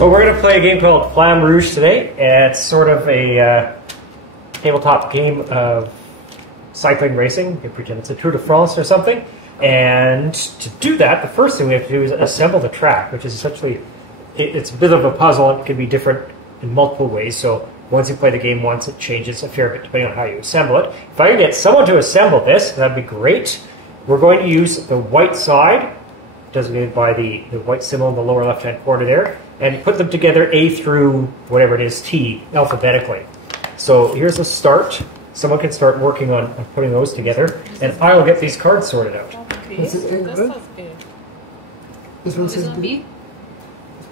So we're going to play a game called Flamme Rouge today. It's sort of a tabletop game of cycling racing. You can pretend it's a Tour de France or something. And to do that, the first thing we have to do is assemble the track, which is essentially, it's a bit of a puzzle. It can be different in multiple ways. So once you play the game once, it changes a fair bit depending on how you assemble it. If I can get someone to assemble this, that'd be great. We're going to use the white side, designated by the white symbol in the lower left-hand corner there, and put them together A through whatever it is, T, alphabetically. So here's a start. Someone can start working on putting those together, and I will get these cards sorted out. Okay, this sounds good. This one says B?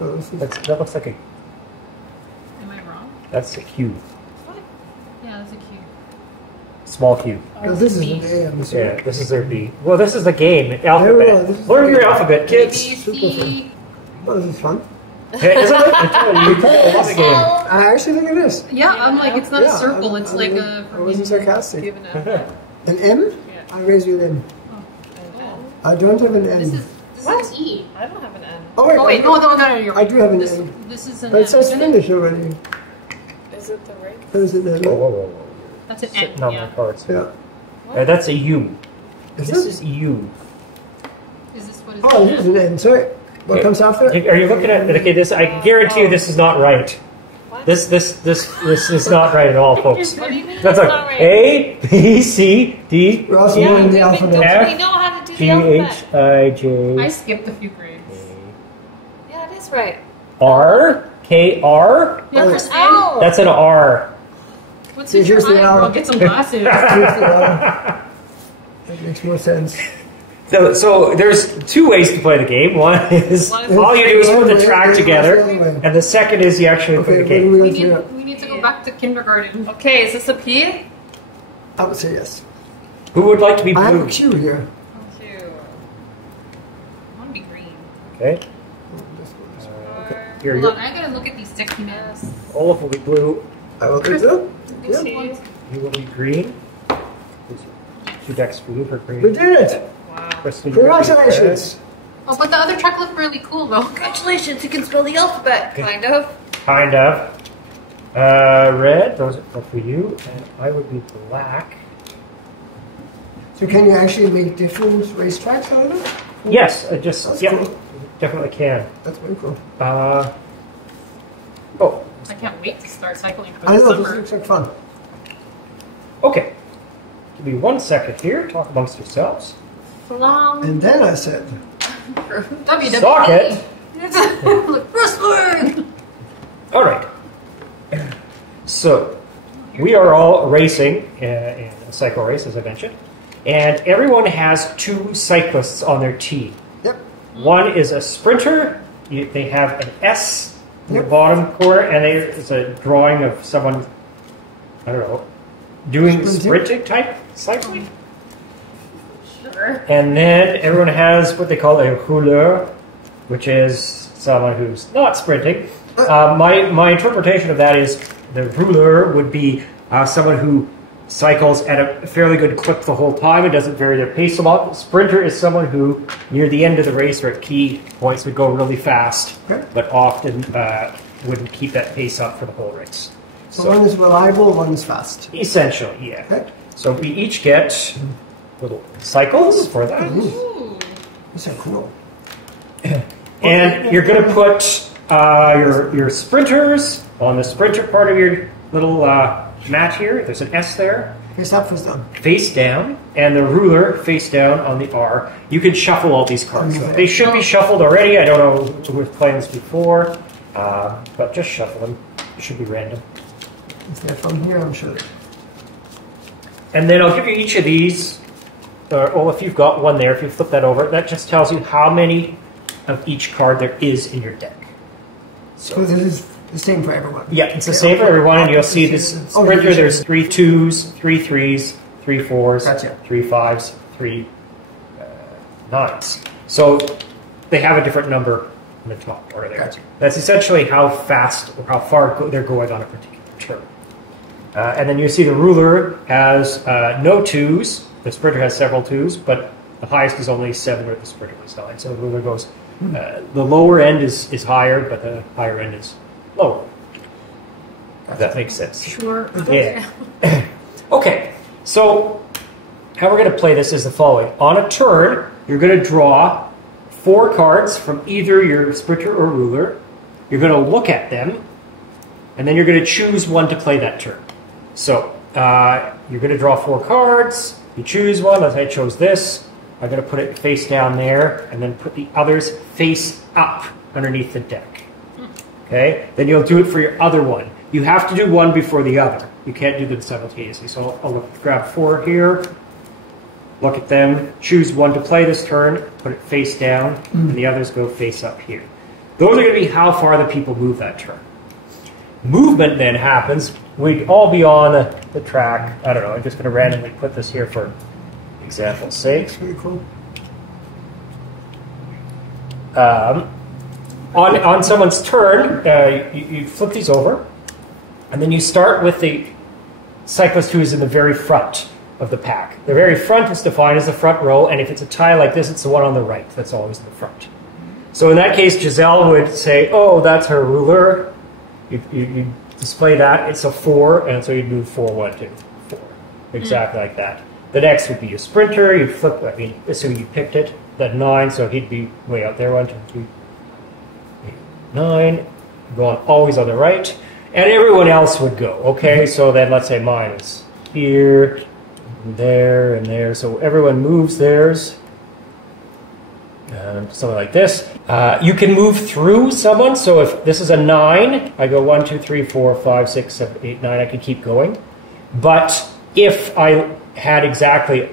That looks like a... Am I wrong? That's a Q. What? Yeah, that's a Q. Small Q. Because this is an A, I'm assuming. Yeah, this is their B. Well, this is the game, alphabet. Learn your alphabet, kids. Super fun. Oh, this is fun. Hey, isn't it? You love the game. I actually think it is. Yeah, I'm like, it's not a circle, it's like a... I wasn't sarcastic. Give an F. An M? Yeah. I raise you an M. Oh. I don't have an N. This is E. I don't have an N. Oh, wait, no, you're right. I do have an N. This is an But N. it says finish already. Is it the right? That is an N. Whoa. That's an Sitting N, on yeah. my cards. Yeah. That's a U. Is This it? is U. Is this what is Oh, it? this is an N. Sorry. What comes after? Are you looking at? Okay, this. I guarantee you, this is not right. What? This is not right at all, folks. What do you mean? That's It's like not right? A, B, C, D, We're also Yeah, learning the we alphabet. F, know how to do G, the H, alphabet. I, J, I skipped a few grades. Yeah, it is right. R, K, R. Yeah, Oh. Kristen. Oh. That's an R. What's in your Here's the eye, R. bro? Get some glasses. That makes more sense. So there's two ways to play the game. One is all you do is put the track together, and the second is you actually play the Okay, game. We need to go back to kindergarten. Okay, is this a P? I would say yes. Who would like to be I have a blue? Q here. Q. I want to be green. Okay. R. Here Hold you on, I gotta look at these sexy nails. Olaf will be blue. I will take that. This T. one's- You will be green. Two decks blue for green. We did it! Wow. Kristen, you're Congratulations! Oh, but the other track looked really cool though. Congratulations, you can spell the alphabet. Kind of. red. Kind of. Red, those are for you, and I would be black. So can you actually make different racetracks out of it? Yes, That's yeah, cool. definitely can. That's very cool. Oh, I can't wait to start cycling for I the know, this summer. looks like fun. okay. Give me 1 second here. Talk amongst yourselves. Long And then I said, WWE. Socket. Look, wrestling. All right. So, we are all racing in a cycle race, as I mentioned, and everyone has two cyclists on their team. yep. One is a sprinter. They have an S in the Yep. bottom corner, and there's a drawing of someone, I don't know, doing sprinting type cycling. Sure. And then everyone has what they call a rouleur, which is someone who's not sprinting. My interpretation of that is the rouleur would be someone who cycles at a fairly good clip the whole time and doesn't vary their pace a lot. Sprinter is someone who, near the end of the race or at key points, would go really fast, Okay. but often wouldn't keep that pace up for the whole race. So one is reliable, one is fast. Essentially, yeah. Okay. So we each get little cycles for that. Ooh. These are cool. And you're going to put your sprinters on the sprinter part of your little mat here. There's an S there, Here's that first done. face down, and the ruler face down on the R. You can shuffle all these cards. So they should be shuffled already. I don't know who was playing this before, but just shuffle them. It should be random. If they're from here, I'm sure. And then I'll give you each of these. Well, if you've got one there, if you flip that over, that just tells you how many of each card there is in your deck. So this is the same for everyone. Yeah, it's the same for everyone, and you'll see this Oh, sprinter, you there's should- 3 2s, 3 3s, 3 4s, Gotcha. 3 5s, 3 9s. So they have a different number on the top or there. Gotcha. That's essentially how fast or how far they're going on a particular turn. And then you see the ruler has no 2s. The sprinter has several 2s, but the highest is only 7 where the sprinter is 9. So the ruler goes The lower end is higher, but the higher end is lower. If that makes sense. Sure. Yeah. Okay, so how we're going to play this is the following. On a turn, you're going to draw 4 cards from either your sprinter or ruler. You're going to look at them, and then you're going to choose one to play that turn. So you're going to draw 4 cards. You choose one. Let's say I chose this. I'm going to put it face down there, and then put the others face up underneath the deck. Okay? Then you'll do it for your other one. You have to do one before the other. You can't do them simultaneously. So I'll grab 4 here, look at them, choose one to play this turn, put it face down, and the others go face up here. Those are going to be how far the people move that turn. Movement then happens. We'd all be on the track. I don't know. I'm just going to randomly put this here for example's sake. That's pretty cool. On someone's turn, you flip these over, and then you start with the cyclist who is in the very front of the pack. The very front is defined as the front row, and if it's a tie like this, it's the one on the right. That's always in the front. So in that case, Giselle would say, oh, that's her ruler. You display that. It's a 4, and so you'd move 4, 1, 2, 4. Exactly like that. The next would be a sprinter. You'd flip, I mean, assuming you picked it. That 9, so he'd be way out there. 1, 2, 3, 8, 9. Going always on the right. And everyone else would go, okay? So then let's say mine is here, and there. So everyone moves theirs. Something like this. You can move through someone. So if this is a 9, I go 1, 2, 3, 4, 5, 6, 7, 8, 9. I can keep going. But if I had exactly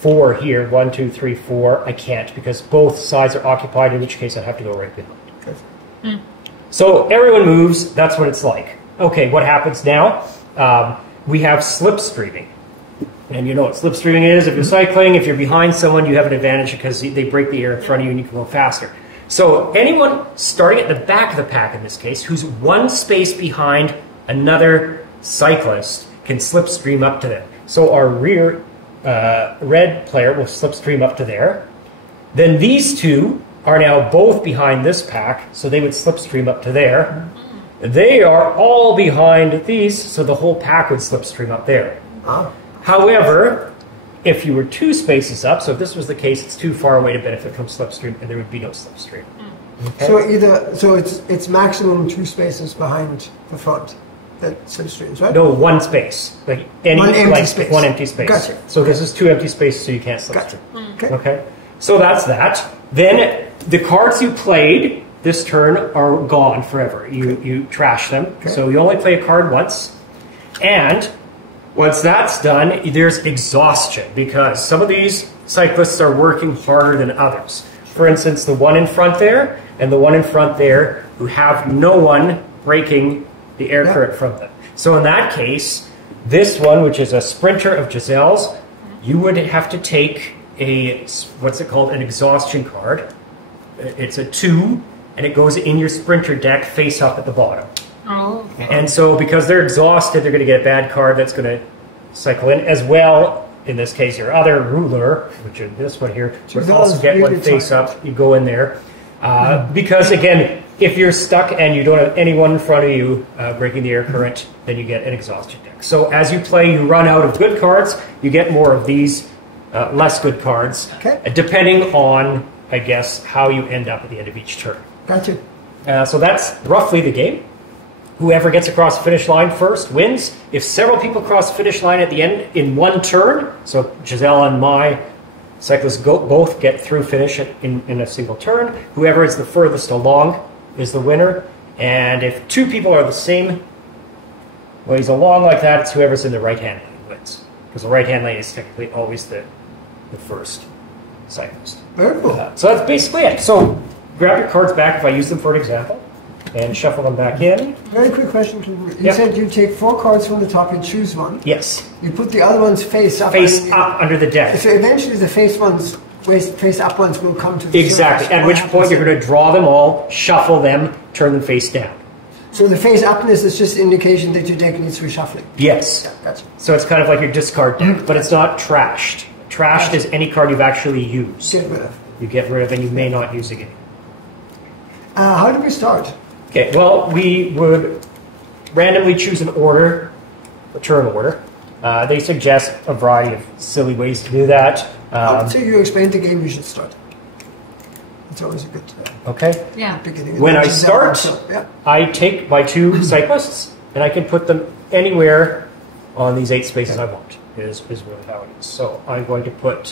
4 here, 1, 2, 3, 4, I can't because both sides are occupied, in which case I'd have to go right behind. So everyone moves. That's what it's like. Okay, what happens now? We have slipstreaming. And you know what slipstreaming is. If you're cycling, if you're behind someone, you have an advantage because they break the air in front of you and you can go faster. So anyone starting at the back of the pack in this case, who's one space behind another cyclist, can slipstream up to them. So our rear red player will slipstream up to there. Then these two are now both behind this pack, so they would slipstream up to there. They are all behind these, so the whole pack would slipstream up there. However, if you were 2 spaces up, so if this was the case, it's too far away to benefit from slipstream, and there would be no slipstream. Okay? So it's maximum 2 spaces behind the front that slipstreams, right? No, 1 space. Like one empty space. 1 empty space. Gotcha. So this is 2 empty spaces, so you can't slipstream. Gotcha. Okay. So that's that. Then the cards you played this turn are gone forever. You trash them. Okay. So you only play a card once. And once that's done, there's exhaustion because some of these cyclists are working harder than others. For instance, the one in front there and the one in front there who have no one breaking the air current from them. So in that case, this one, which is a sprinter of Giselle's, you would have to take a, what's it called, an exhaustion card. It's a 2, and it goes in your sprinter deck face up at the bottom. Oh. And so because they're exhausted, they're going to get a bad card that's going to cycle in, as well, in this case, your other ruler, which is this one here, would also get one face up. You go in there. Because, again, if you're stuck and you don't have anyone in front of you breaking the air current, then you get an exhaustion deck. So as you play, you run out of good cards. You get more of these less good cards, depending on, I guess, how you end up at the end of each turn. Gotcha. So that's roughly the game. Whoever gets across the finish line first wins. If several people cross the finish line at the end in one turn, so Giselle and my cyclists both get through finish in a single turn, whoever is the furthest along is the winner. And if 2 people are the same ways along like that, it's whoever's in the right-hand lane wins. Because the right-hand lane is technically always the first cyclist. Very cool. So that's basically it. So grab your cards back if I use them for an example, and shuffle them back in. Very quick question. You said you take 4 cards from the top and choose one. Yes. You put the other ones face up. Face up under the deck. So eventually the face up ones will come to the Exactly. surface. At which point you're going to draw them all, shuffle them, turn them face down. So the face upness is just an indication that your deck needs reshuffling. Yes. Yeah, gotcha. So it's kind of like your discard deck, but it's not trashed. Trashed is any card you've actually used. Get rid of. You get rid of and you may not use again. How do we start? Okay, well, we would randomly choose an order, a turn order. They suggest a variety of silly ways to do that. So you explained the game, we should start. It's always a good Okay. Yeah. beginning. When I Giselle, start, yeah. I take my 2 cyclists and I can put them anywhere on these 8 spaces I want, is really how it is. So I'm going to put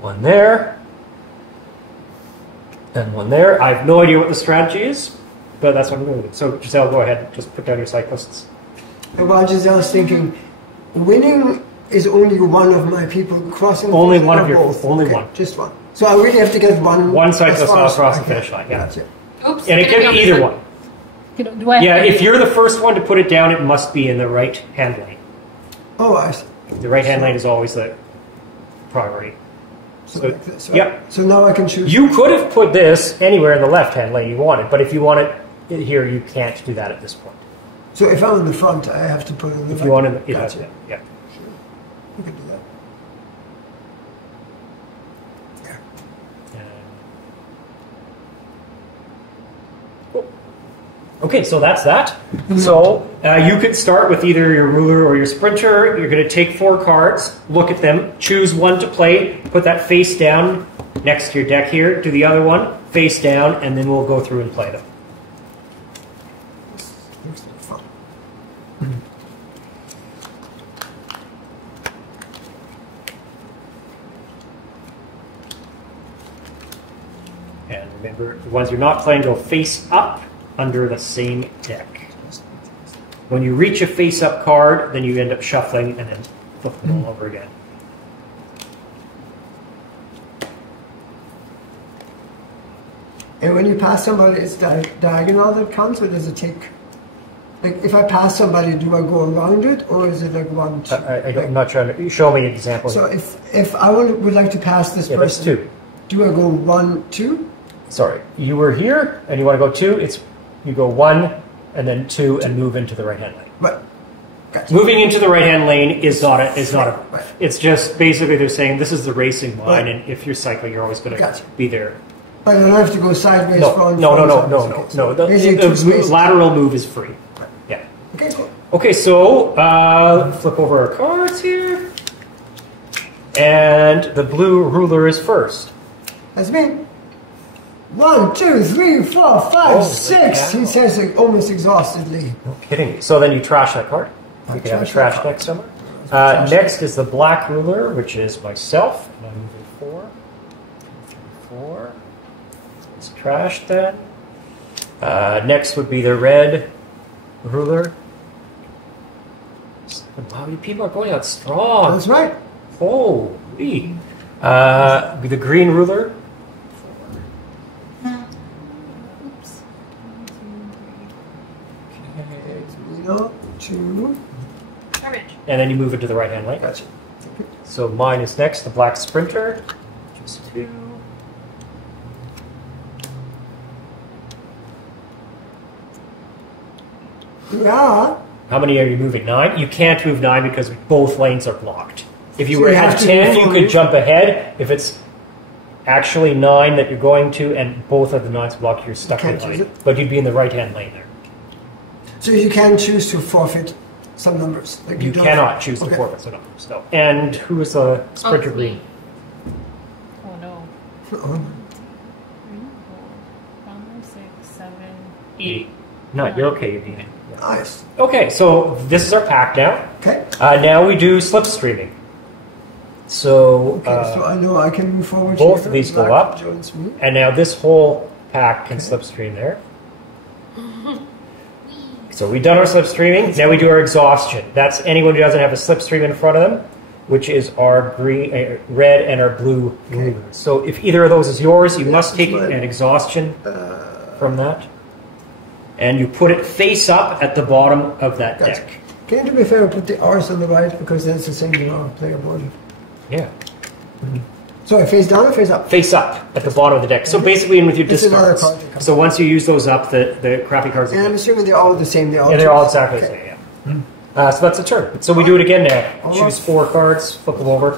one there and one there. I have no idea what the strategy is, but that's what I'm going to do. So Giselle, go ahead, just put down your cyclists. And while Giselle's thinking, winning is only one of my people crossing. Only the one finish of your, both? only Okay, one. Just one. So I really have to get one Cyclist as far as across I the can. finish line, yeah. Gotcha. Oops. And it can be either one. Do I have Yeah, to- if you're the first one to put it down, it must be in the right hand lane. Oh, I see. The right hand lane is always the priority. So, So, like this, right? yep. So now I can choose. You could have put this anywhere in the left hand lane you wanted, but if you want it here, you can't do that at this point. So if I'm in the front, I have to put it in the If right. you want it, it Gotcha. has, yeah. You can do that. Cool. Okay, so that's that. So you could start with either your ruler or your sprinter. You're going to take 4 cards, look at them, choose one to play, put that face down next to your deck here, do the other one face down, and then we'll go through and play them. Looks like fun. And remember, the ones you're not playing go face up under the same deck. When you reach a face up card, then you end up shuffling and then flip them all over again. And when you pass somebody, it's diagonal that counts, or does it take? Like, if I pass somebody, do I go around it, or is it like 1, 2? I'm not sure. You show me an example. So if I would like to pass this Yeah, that's person, 2. do I go 1, 2? Sorry, you were here and you want to go 2. You go 1 and then 2 and move into the right hand lane. Right. Gotcha. Moving into the right hand lane is not a. Right. It's just basically they're saying this is the racing line, Right. and if you're cycling, you're always going to Gotcha. be there. But I don't have to go sideways, No, front, no. okay, so The basically 2 spaces. lateral move is free. Right. Yeah. Okay, cool. Okay, so flip over our cards here, and the blue ruler is first. That's me. 1, 2, 3, 4, 5, Oh, 6. cow. He says it almost exhaustedly. No kidding. So then you trash that card. You can have a trash that trash card. deck somewhere. Trash Next is the black ruler, which is myself. And I'm moving 4. 4. It's trash then. Next would be the red ruler. Wow, you people are going out strong. That's right. Holy. Be the green ruler. Oops. 2. Garbage. And then you move into the right hand lane. Gotcha. So mine is next, the black sprinter. Just 2. Yeah. How many are you moving? 9? You can't move 9 because both lanes are blocked. If you So were you at have to 10, move you forward. could jump ahead. If it's actually 9 that you're going to and both of the 9s blocked, you're stuck Can't behind. choose it? But you'd be in the right-hand lane there. So you can choose to forfeit some numbers. Like You don't- cannot choose to Okay. forfeit some numbers. No. And who is the sprinter Oh, green? me. Oh no. Oh, 3, 4, 5, 6, 7, 8. No, you're okay. You're being it. nice. Okay, so this is our pack now. Okay. Now we do slipstreaming. So, Okay, so I know I can move forward. both here. of these go Black up. joins me. and now this whole pack can slipstream there. So we've done our slipstreaming. Now we do our exhaustion. That's anyone who doesn't have a slipstream in front of them, which is our green, red, and our blue rulers. So if either of those is yours, you must take mine. an exhaustion from that, and you put it face up at the bottom of that Gotcha. deck. Can you do me a favor, put the R's on the right, because that's the same thing on player board. Yeah, Sorry, face down or face up? face up at the bottom of the deck. So basically, in with your It's another discards. card that comes. So once you use those up, the crappy cards. And I'm Again. assuming they're all the same. They're all Yeah, they're all twos. exactly the Okay. same. Yeah. So that's a turn. So we do it again now. Olaf. Choose 4 cards, flip them over.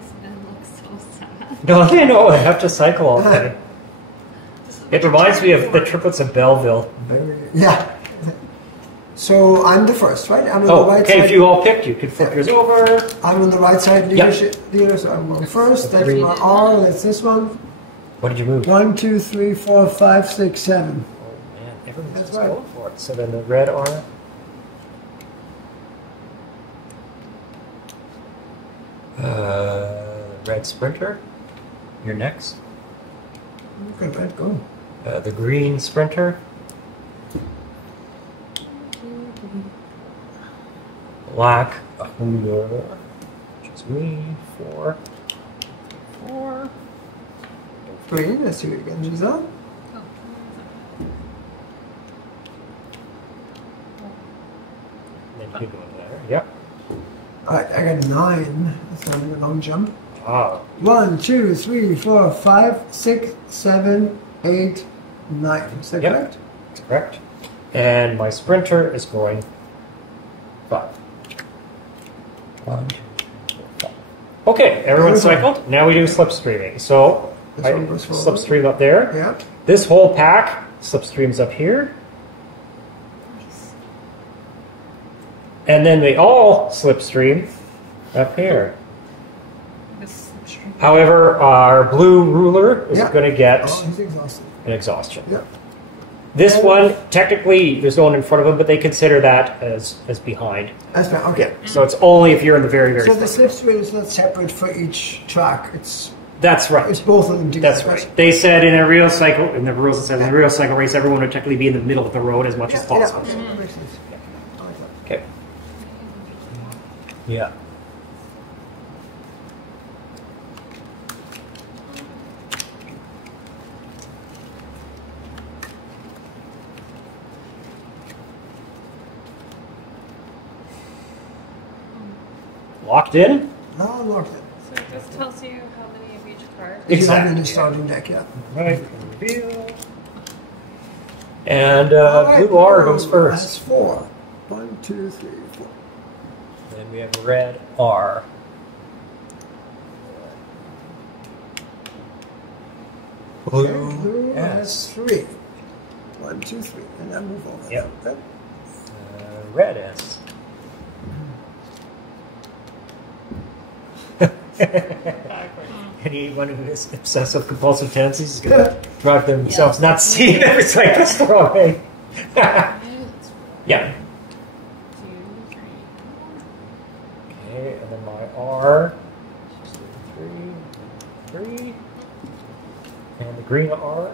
These men look so sad. No, they know. I have to cycle all day. It reminds me of the triplets of Belleville. Yeah. So I'm the first, right? I'm on Oh, the right okay. side. If you all picked, you could flip yours over. I'm on the right side Yeah. leader, so I'm going first. That's Green. my R. That's this one. What did you move? 1, 2, 3, 4, 5, 6, 7. Oh man, everyone's That's just right. going for it. So then the red R. Red Sprinter. You're next. Okay, right, go. The green Sprinter. Black Hoover, which is me. 4. 4. Green. Let's see it again, Giselle. Then you can go there. Yep. All right, I got 9. That's not a long jump. Wow. 1, 2, 3, 4, 5, 6, 7, 8, 9. Is that Yep. correct? That's correct. And my Sprinter is going 5. 1, 2, 3, 4, 5. Okay, everyone cycled. Now we do slipstreaming. So This I one goes forward. slipstream up there. Yeah. This whole pack slipstreams up here. And then they all slipstream up here. This However, our blue ruler is Yeah. going to get Oh, he's exhausted. an exhaustion. Yeah. This one, technically, there's no one in front of him, but they consider that as behind. That's fine. Okay. So it's only if you're in the very, very So the front. slipstream is not separate for each track. It's That's right. both of them together. That's right. They said in a real cycle, in the rules, it says in a real cycle race, everyone would technically be in the middle of the road as much as possible. Yeah, that makes sense. I like that. Okay. Yeah. Locked in? No, I locked it. So it just tells you how many of each card. It's not in Exactly. the starting deck yet. Right. Reveal. And All right, blue R blue goes has first. 4. 1, 2, 3, 4. Then we have red R. Okay, Blue blue has S. 3. 1, 2, 3. And then move over. Yep. Okay. Red S. Anyone who has obsessive compulsive tendencies is going to drive themselves nuts seeing every cyclist throw away. Yeah. 2, 3, 4. Okay, and then my R. 3. And the green R.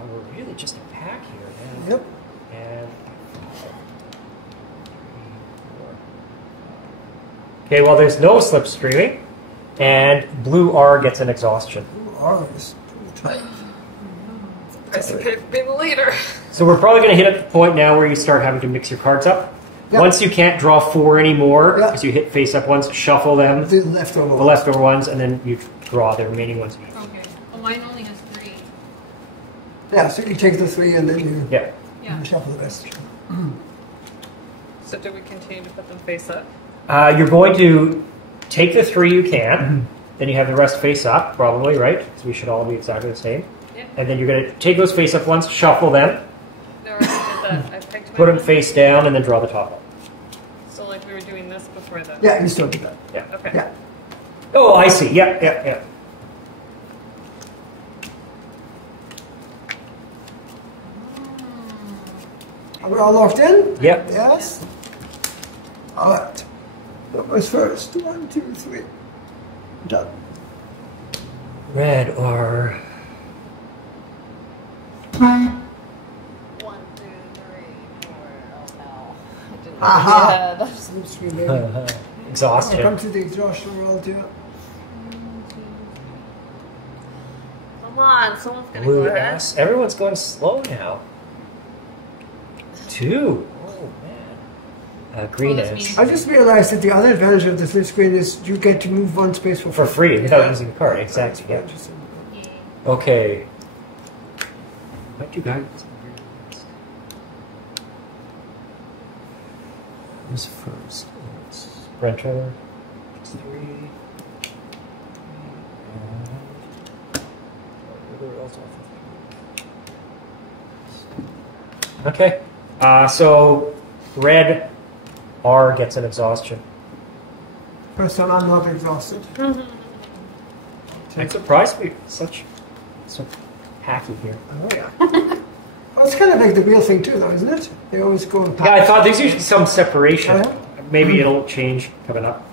Oh, we're really just a pack here, man. Yep. And 5, 3, 4. Okay, well, there's no slipstreaming, and blue R gets an exhaustion. Blue R is pretty tight. I could be the leader. So we're probably going to hit at the point now where you start having to mix your cards up. Yep. Once you can't draw 4 anymore, Yep. because you hit face-up ones, shuffle them, The leftover the one. leftover ones, and then you draw the remaining ones. Okay. Well, mine only has 3. Yeah, so you take the 3 and then you Yeah. Yeah. shuffle the rest. So do we continue to put them face up? You're going to take the 3 you can, then you have the rest face up, probably, right? Because we should all be exactly the same. Yeah. And then you're going to take those face up ones, shuffle them, No, I already did that. I picked put them mine. face down, and then draw the top up. So like we were doing this before the. Yeah, you still do that. Yeah. Okay. Yeah. Oh, I see. Yeah. Are we all locked in? Yep. Yes? All right. What was first? 1, 2, 3. Done. Red or 1, 2, 3, 4. Oh no. I didn't Aha. know Slipstream, baby. exhaustion. Come to the exhaustion world, too. Come on, someone's gonna Blue go ahead. S. Everyone's going slow now. 2. Oh man. Green this S. means- I just realized that the other advantage of the split screen is you get to move one space for For free without using a card. Exactly. Yeah. Yeah. Okay. What you guys? Who's first? It's Brenta. It's 3. Okay. So red R gets an exhaustion. First time I'm not exhausted. I'm surprised we're such hacky here. Oh yeah. Well, it's kind of like the real thing too, though, isn't it? They always go in Yeah, I thought there's usually some separation. Oh, yeah? Maybe it'll change coming up.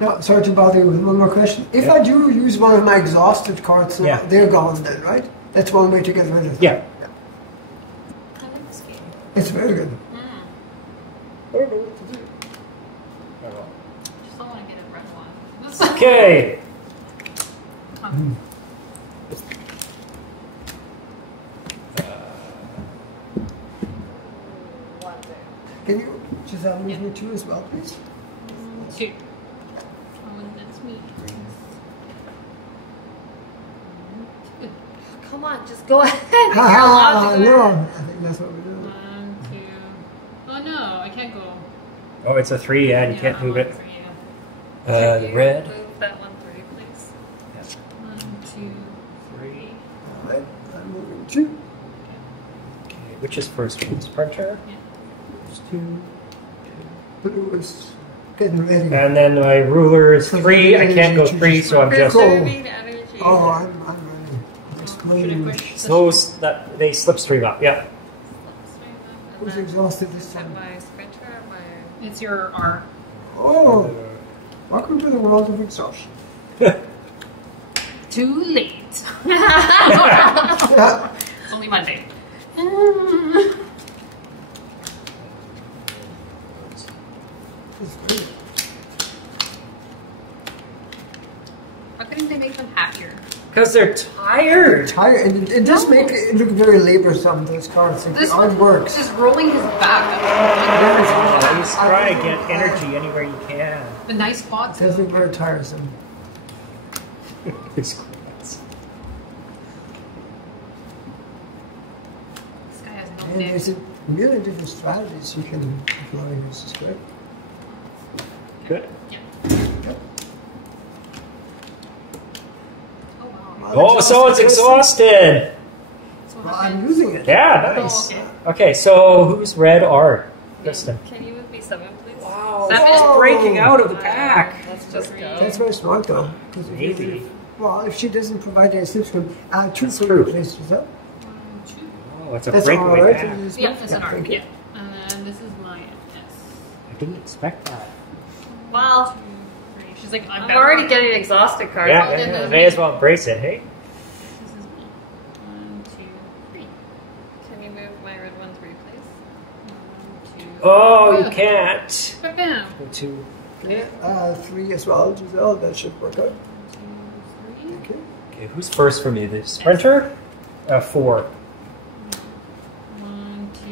No, sorry to bother you with one more question. If I do use one of my exhausted cards, they're gone then, right? That's one way to get rid of them. Yeah. I like this game. It's very good. I don't know what to do. Just don't want to get a red one. Okay. One, two. Can you Giselle move me two as well, please? 2. Oh, and that's me. Come on, just go ahead. Ha You're allowed to go no. ahead. I think that's what we're doing. 1, 2. Oh no, I can't go. Oh, it's a 3, and you can't I'm move on it. 3, yeah. The red. Move that 1, 3, please. 1, 2, 3. All right, I'm moving two. Okay, which is first? Sprinter. Yeah. There's 2. Blue is getting ready. And then my ruler is 3. I can't go 3, so I'm just. Cool. Conserving energy. Oh, I'm ready. I'm Should I explaining. push the Those that they slipstream up. Yeah. Who's And then exhausted this is that time? my sprinter or my... It's your R. Oh, welcome to the world of exhaustion. Too late. It's only Monday. It's great. How can they make them happier? Because they're tired. Tired, and it does make it look very laborsome, those cards. Like, This the art one works. is rolling his back. Always try to get energy anywhere you can. The nice spots. It does look very tiresome. These cards. This guy has no And neck. there's a million different strategies you can employ in this. Is great. Good. Yeah. Yep. Oh wow. Oh, so it's exhausted. So Well, what I'm happens? losing it. Yeah, Oh, nice. okay. Okay, so who's red R? Kristen. Can you move me 7, please? Wow, Seven she's is- breaking out of the pack. Let's just go. That's very smart, though. 'Cause if you- Maybe. Well, if she doesn't provide any slipstream, two That's for true. your place, is that? 1, 2. Oh, it's a That's all breakaway right. pack. It is Yeah, not- it's an R. thank you. Yeah. And this is my S. I didn't expect that. Well, 2, 3. She's like, I'm I'm better already off. getting exhausted cards. Yeah, then move may me. as well embrace it, hey? This is me. 1, 2, 3. Can you move my red 1, 3, please? 1, 2. Oh, you can't. Bam. Go to. Three as well, Giselle. That should work out. 1, 2, 3. Thank you. Okay, who's first for me? The sprinter? 4. 1, 2,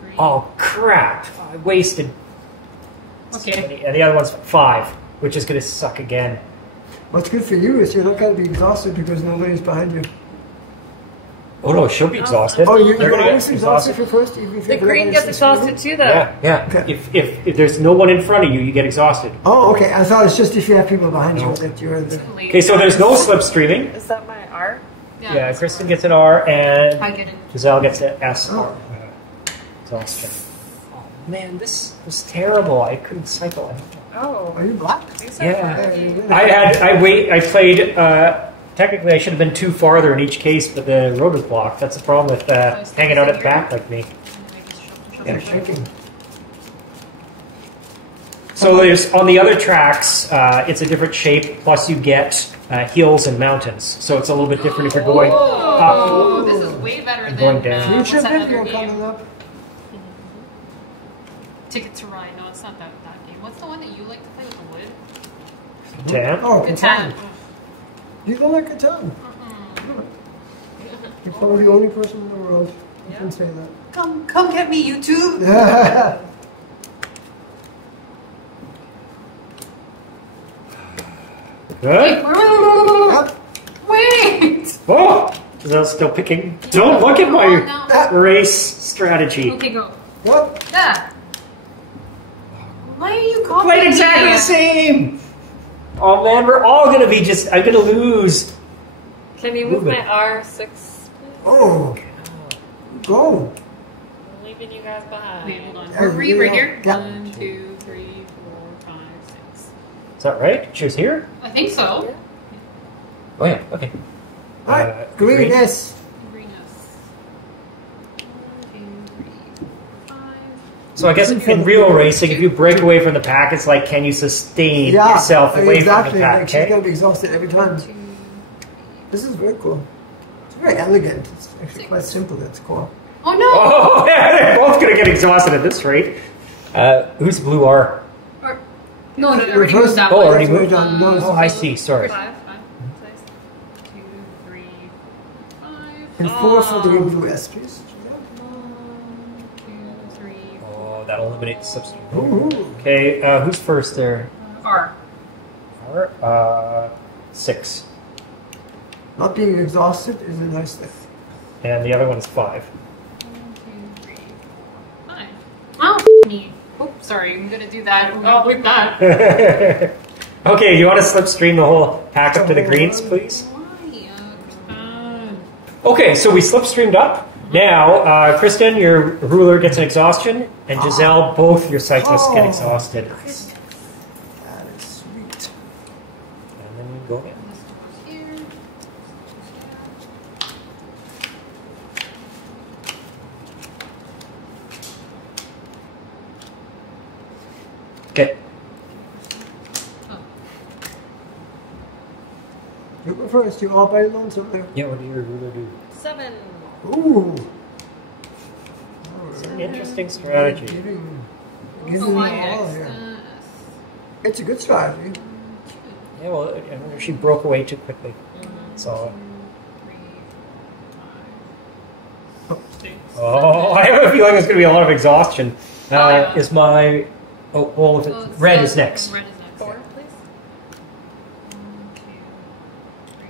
3. Oh, crap. I wasted. Okay. And the other one's 5, which is going to suck again. What's good for you is you're not going to be exhausted because nobody's behind you. Oh, no, she'll be exhausted. Oh, you're They're gonna always get exhausted for first, even if The you're green gets exhausted too, though. Yeah, yeah. Okay. If there's no one in front of you, you get exhausted. Oh, okay. I thought it's just if you have people behind No. you that you're the. Okay, so there's no slipstreaming. Is that my R? Yeah, Kristen gets an R, and I get it. Giselle gets an S. Oh. Exhaustion. Oh, man, this was terrible. I couldn't cycle it. Oh. Are you black? These are Yeah. funny. I played, technically I should have been 2 farther in each case, but the road was blocked. That's the problem with hanging out at the back like me. Yeah, shaking. So there's, on the other tracks, it's a different shape, plus you get hills and mountains. So it's a little bit different if you're going up. Oh, this is way better And than going down. what's Future that video other coming game? up. Ticket to Ride. No, it's not that game. What's the one that you like to play with the wood? Catan? Oh, Catan. Catan. You don't like Catan? You're probably the only person in the world who can say that. Come get me, you two. Good? Yep. Giselle's still picking. Don't look at my race strategy. Okay, go. What? Yeah. Why are you copying Played exactly me? the same. Oh man, we're all gonna be just. I'm gonna lose. Can you move Move my it. R6, please? Oh. Go. I'm leaving you guys behind. Wait, hold on. Yeah, Are we right yeah. here? Yeah. 1, 2, 3, 4, 5, 6. Is that right? She was here. I think so. Oh yeah. Okay. Alright. Green, yes. Green is 1, 2, 3, 4, 5. So I guess in real racing, if you break away from the pack, it's like, can you sustain Yeah. yourself away Exactly. from the pack? Like she's Okay? gonna be exhausted every time. 2, This is very cool. It's very elegant. It's actually quite simple. That's cool. Oh no! Oh, yeah, they're both gonna get exhausted at this rate. Who's blue R? Or, no, no, Reverse- already moved that Oh, way. already That's moved? very done. No, Oh, I see. Sorry. 5, 6, 2, 3, 5. And 4 for the green blue S, please. 1, 2, 3, 4. Oh, that'll eliminate the substitute. Ooh. Okay, who's first there? R. R. 6. Not being exhausted is a nice thing. And the other one's 5. 1, 2, 3, 4, 5. Oh, me. Oops, sorry, I'm gonna do that. Oh, with that. Okay, you want to slipstream the whole pack up to the greens, please? Why? Okay, so we slipstreamed up. Now, Kristen, your ruler gets an exhaustion, and Giselle, both your cyclists get Oh. exhausted. That is sweet. And then you go again. This goes here. Okay. Oh. You go first. You all by lonesome there. Yeah, what do your ruler do? 7. Ooh. It's an interesting strategy. Giving So me I all X, here. S. It's a good strategy. Yeah, well, I wonder if she broke away too quickly. So, 3, 4, 5, 6. oh, I have a feeling there's going to be a lot of exhaustion. Yeah. Is my It's, red is next. Red is next. 4, please. 1, 2, 3.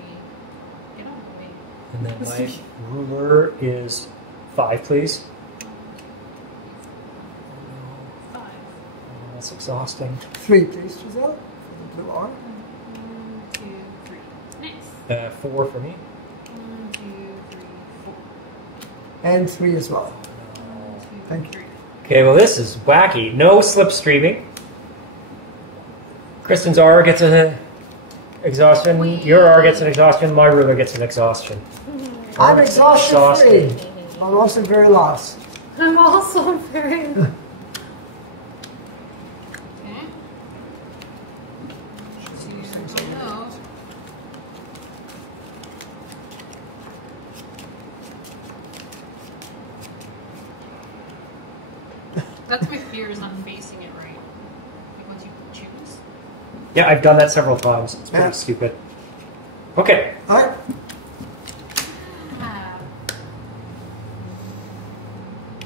Get out of the way. And then my ruler is 5, please. 5. Oh, that's exhausting. 3, please, Giselle. For the blue R. 1, 2, 3. Nice. 4 for me. 1, 2, 3, 4. And 3 as well. 1, 2, Thank you. 3. Okay, well this is wacky. No slipstreaming. Kristen's R gets an exhaustion. Your R gets an exhaustion. My ruler gets an exhaustion. I'm exhausted free. I'm also very lost. I'm also very... Okay. Two out. That's my fear is not facing it right. Like once you choose. Yeah, I've done that several times. It's pretty Yeah. stupid. Okay. Alright.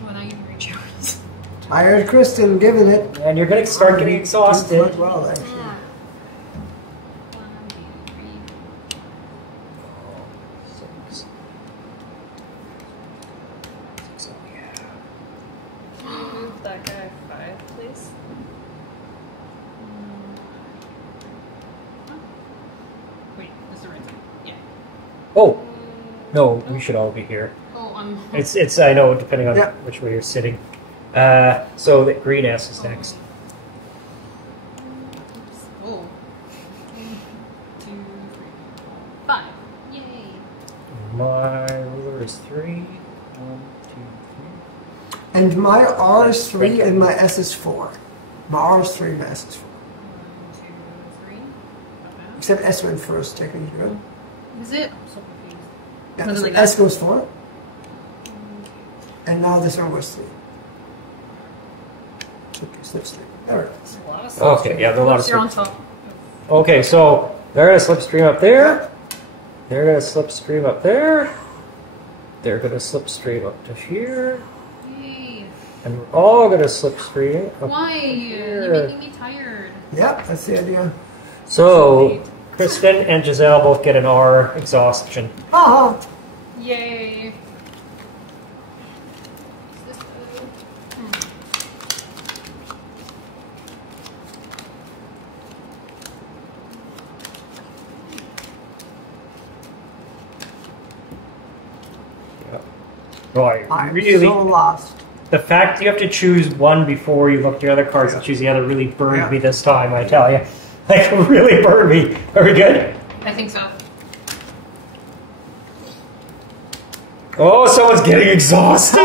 Well, now you can reach yours. I heard Kristen giving it. And you're going to start getting exhausted. Quite well, actually. 1, 2, 3. Can you move that guy 5, please? Wait, this is the right side. Yeah. Oh, no, we should all be here. Oh, It's. I know, depending on Yeah. which way you're sitting. So the green S is next. Oh. 1, 2, 3, 5. Yay. My ruler is 3. 1, 2, 3. And my R is 3 and my S is 4. My R is 3 and my S is 4. 1, 2, 3. Okay. Except S went first, technically, right? Is it? I'm so confused. Yeah, Was it so like S that? goes 4. And now this one goes 3. Okay, slipstream. There it is. A lot of Okay, yeah, there are a lot of You're on slip. top. Okay, so they're going to slipstream up there. They're going to slipstream up there. They're going to slipstream up to here. Yay. And we're all going to slipstream up Why? here. You're making me tired. Yeah, that's the idea. So, Kristen and Giselle both get an R exhaustion. Haha! Yay. Is this the... Oh, I I'm really. so lost. The fact you have to choose one before you look at the other cards and choose the other really burned Yeah. me this time, I tell you. Like, really burned me. Are we good? I think so. Oh, someone's getting exhausted.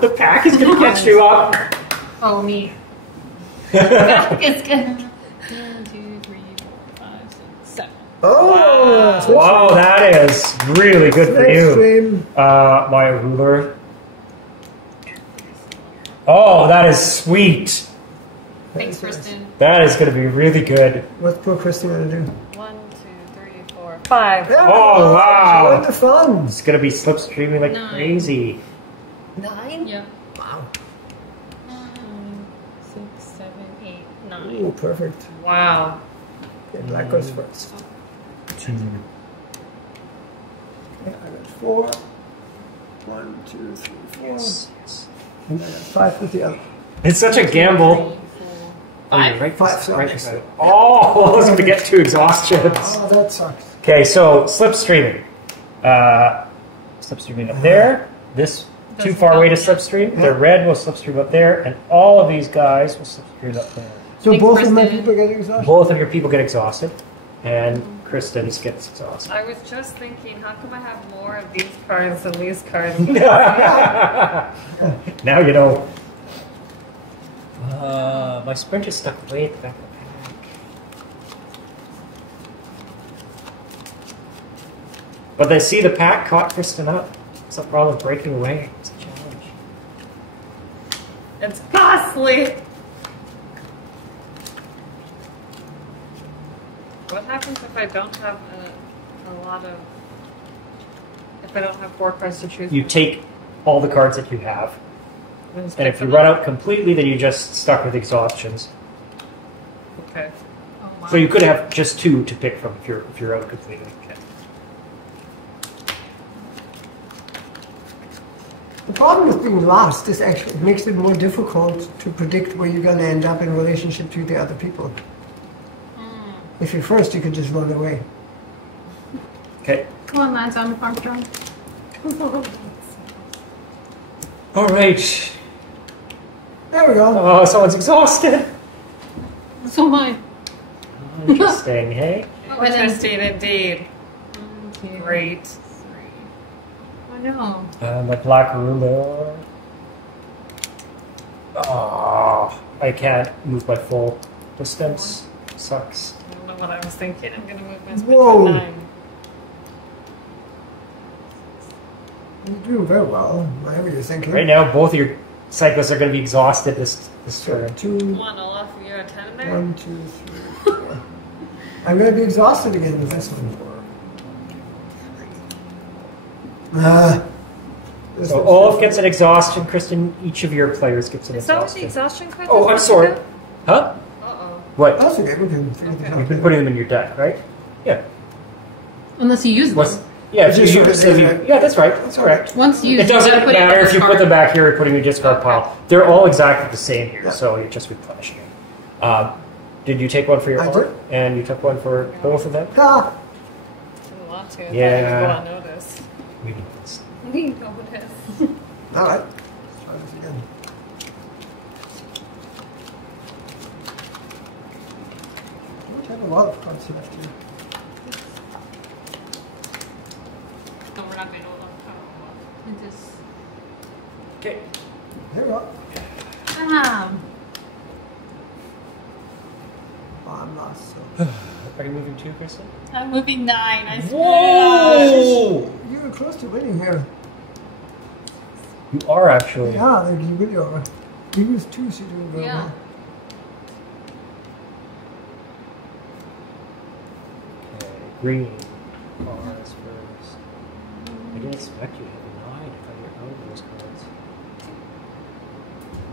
The pack is going to catch you up. Oh, me. It's good. 1, 2, 3, 4, 5, 6, 7. Oh! Wow, that is really good for you. Stream. My ruler. Oh, that is sweet. Thanks, Kristen. That is going to be really good. What's poor Kristen going to do? 1, 2, 3, 4, 5. Yeah, Oh, wow. Join the fun. It's going to be slipstreaming like 9. crazy. 9? Yeah. Wow. 9, 6, 7, 8, 9. Ooh, perfect. Wow. Okay, black goes first. 2. Okay, I got 4. 1, 2, 3, 4. Yes. And I got 5 with the other. It's such a gamble. 5. Right, 5, sorry. right beside it. Oh, I was going to get 2 exhaustions. Oh, that sucks. Okay, so slipstreaming. Slipstreaming up there. This too Doesn't far away to count. slipstream. Yeah. The red will slipstream up there, and all of these guys will slipstream up there. So Thanks, both of my Kristen. people get exhausted? Both of your people get exhausted, and Kristen's gets exhausted. I was just thinking, how come I have more of these cards than these cards? Now you know. My sprint is stuck way at the back of the pack. But they see the pack caught Kristen up. It's a problem breaking away. It's a challenge. It's costly! What happens if I don't have a lot of... If I don't have 4 cards to choose You from? take all the cards that you have, And just and pick if you them run up? out completely, then you're just stuck with exhaustions. Okay. Oh, wow. So you could have just 2 to pick from if you're out completely. Okay. The problem with being lost is actually it makes it more difficult to predict where you're going to end up in relationship to the other people. If you're first, you could just run away. Okay. Come on, Lance, I'm Armstrong. All right. There we go. Oh, someone's exhausted. So am I. Interesting, hey? Oh, and then Interesting indeed. 1, 2, Great. 3. Oh no. My black ruler. Oh, I can't move my full distance. Sucks. I don't know what I was thinking. I'm going to move my spin Whoa. to 9. You're doing very well, whatever you're thinking. Right now, both of your cyclists are going to be exhausted this turn. 2, Come on, Olaf, you a 10 in there? 1, 2, 3, 4. I'm going to be exhausted again with this one. This So looks Olaf good. gets an exhaustion. Kristen, each of your players gets an Is that what the exhaustion. exhaustion card Oh, I'm is? sorry. Huh? Uh-oh. What? That's okay, we can figure this You've out. been putting them in your deck, right? Yeah. Unless you use them. What's, yeah, if you, Just use use them, it. yeah, that's right. That's correct. Once used, It doesn't you gotta put matter in if you put discard. them back here or putting in your discard Okay. pile. They're all exactly the same here, Yeah. so you're just replenishing it. Did you take one for your I art? did. And you took one for both of them? Ah, Didn't want to. I thought Yeah. it would go unnoticed. We did this. We know this. all right. Let's try this again. We have a lot of cards left here. No, we're not going to Olaf. It just... Okay. Here we go. Ah. Oh, I'm lost. So. Are you moving too, Kristen? I'm moving 9. I swear. Whoa! You were close to winning here. You are actually. Yeah, like you really are. You used 2, so you're doing very Yeah. well. Okay, green. Cars first. I didn't expect you to have 9 if I get out of those cards.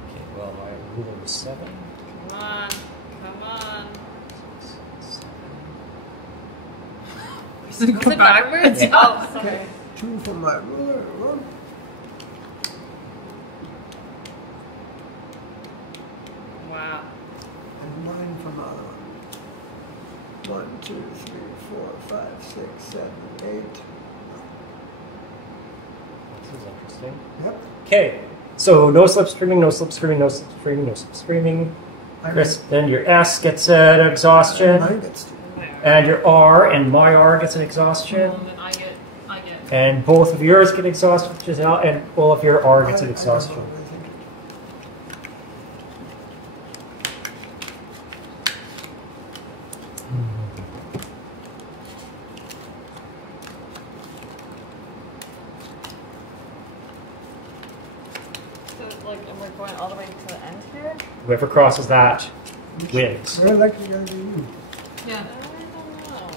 Okay, well, my ruler was 7. Come on. Come on. 6, 7. Is it Was it backwards? Yeah. Oh, sorry. 2 from my ruler. Wow. And 9 from my other one. 1, 2, 3, 4, 5, 6, 7, 8. This is interesting. Yep. Okay, so no slipstreaming, no slipstreaming, no slipstreaming, no slipstreaming. Chris, then your S gets an exhaustion, Mine gets 2. and your R and my R gets an exhaustion, And then I get. and both of yours get exhaustion, Giselle, and all of your R gets an exhaustion. So, like, am I going all the way to the end here? Whoever crosses that wins. Very lucky you guys are you. Yeah. I don't know.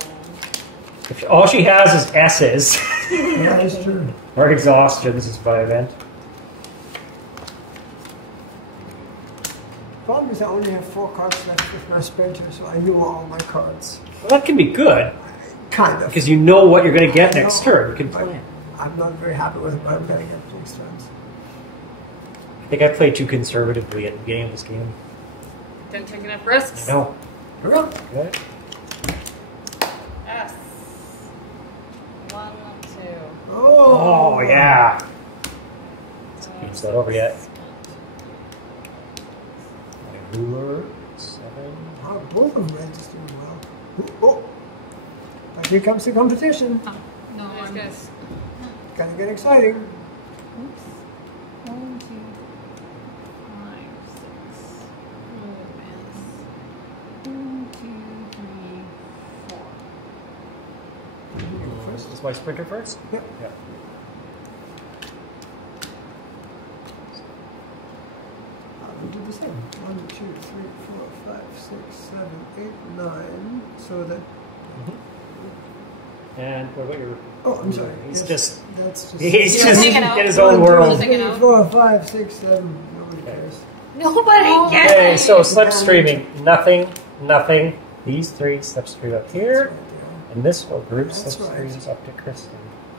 If all she has is S's Yeah, that's true. or exhaustions is what I meant. Problem is I only have 4 cards left with my sprinter, so I knew all my cards. Well, that can be good Kind of. because you know what you're going to get I next know. turn. You can plan. I'm not very happy with what I'm going to get next turns. I think I played too conservatively at the beginning of this game. Didn't take enough risks. No. Hurrah. S. 1, 2. Oh, yeah. It's not over yet. My ruler, 7. Wow, both of them is doing well. Oh. But here comes the competition. Oh, no, Nice, I'm guys. Gonna get exciting. Oops. 1, 2, 5, 6. Oh, 1, 2, 3, 4. You go first. Is my sprinter first? Yep. Yeah. We'll do the same. 1, 2, 3, 4, 5, 6, 7, 8, 9. So that. And what about your... Oh, I'm sorry. He's Yes, just... That's just. He's You're just taking in out. his own 1, 2, world. 3, Taking out. 4, 5, 6, 7. Nobody Okay. cares. Nobody Okay, so slipstreaming. Nothing, nothing. These 3 slipstream up here. That's right, yeah. And this whole group That's slipstreams right. up to Kristen.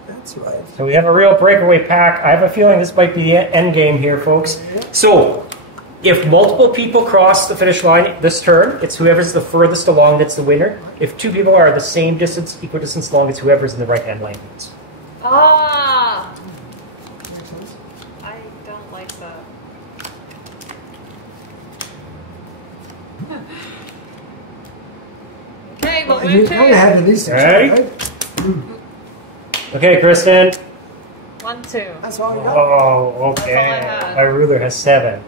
That's right. So we have a real breakaway pack. I have a feeling this might be the end game here, folks. So, if multiple people cross the finish line this turn, it's whoever's the furthest along that's the winner. If 2 people are the same distance, equal distance long, it's whoever's in the right-hand lane wins. Ah! Makes sense. I don't like that. Okay, well, You move only to have at least 6, Right. right? Okay, Kristen. 1, 2. That's all you got? Oh, okay. That's all I had. My ruler has 7.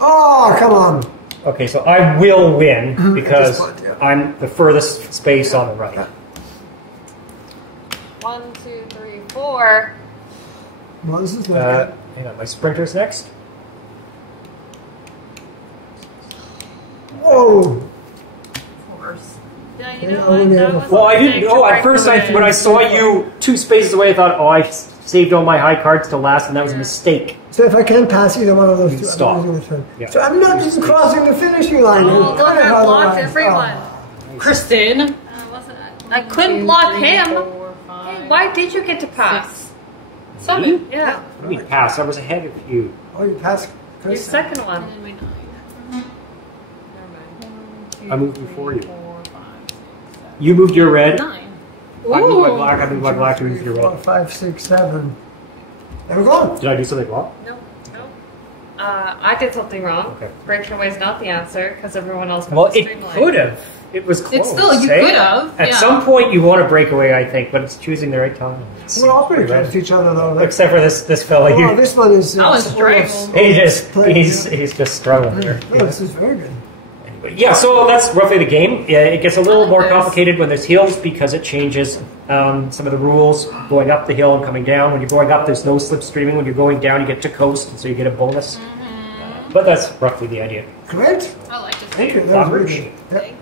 Oh, come on. Okay, so I will win because point, yeah. I'm the furthest space on the right. 1, 2, 3, 4. Well, this is not good. Hang on, my sprinter's next. Whoa. Yeah, Yeah, you know I only what? have That a was Well, I a didn't mistake know to at break first. away. When I saw you 2 spaces away, I thought, oh, I saved all my high cards to last, and that was a mistake. So if I can't pass either one of those You two, stop. I'm losing the turn. Yeah. So I'm not even crossing the finishing line. Oh, I'm kind of I blocked otherwise. everyone. Kristen. Wasn't I couldn't block him. Hey, why did you get to pass? Me? Yeah, What do you mean pass? I was ahead of you. Oh, you passed your Chris. second one. And then my 9. Never mind. I moved before you. You moved your red. 9. I moved my black. I moved my black. You moved your 4, red. 5, 6, 7. There we go. Did I do something wrong? No, no. I did something wrong. Okay. Breaking away is not the answer because everyone else got Well, the it streamline. could have. It was close. It's still, you eh? could have. At yeah. some point, you want to break away, I think, but it's choosing the right time. We're all pretty close to each other though. Except for this fella Oh, here. this one is. That was Olaf's- strangled. He's just struggling here. Oh, this is very good. Yeah, so that's roughly the game. Yeah, it gets a little I like more this. complicated when there's hills because it changes some of the rules going up the hill and coming down. When you're going up, there's no slipstreaming. When you're going down, you get to coast, and so you get a bonus. But that's roughly the idea. Great. I like it. Thank you. That Flamme was Rouge. really good. Yep.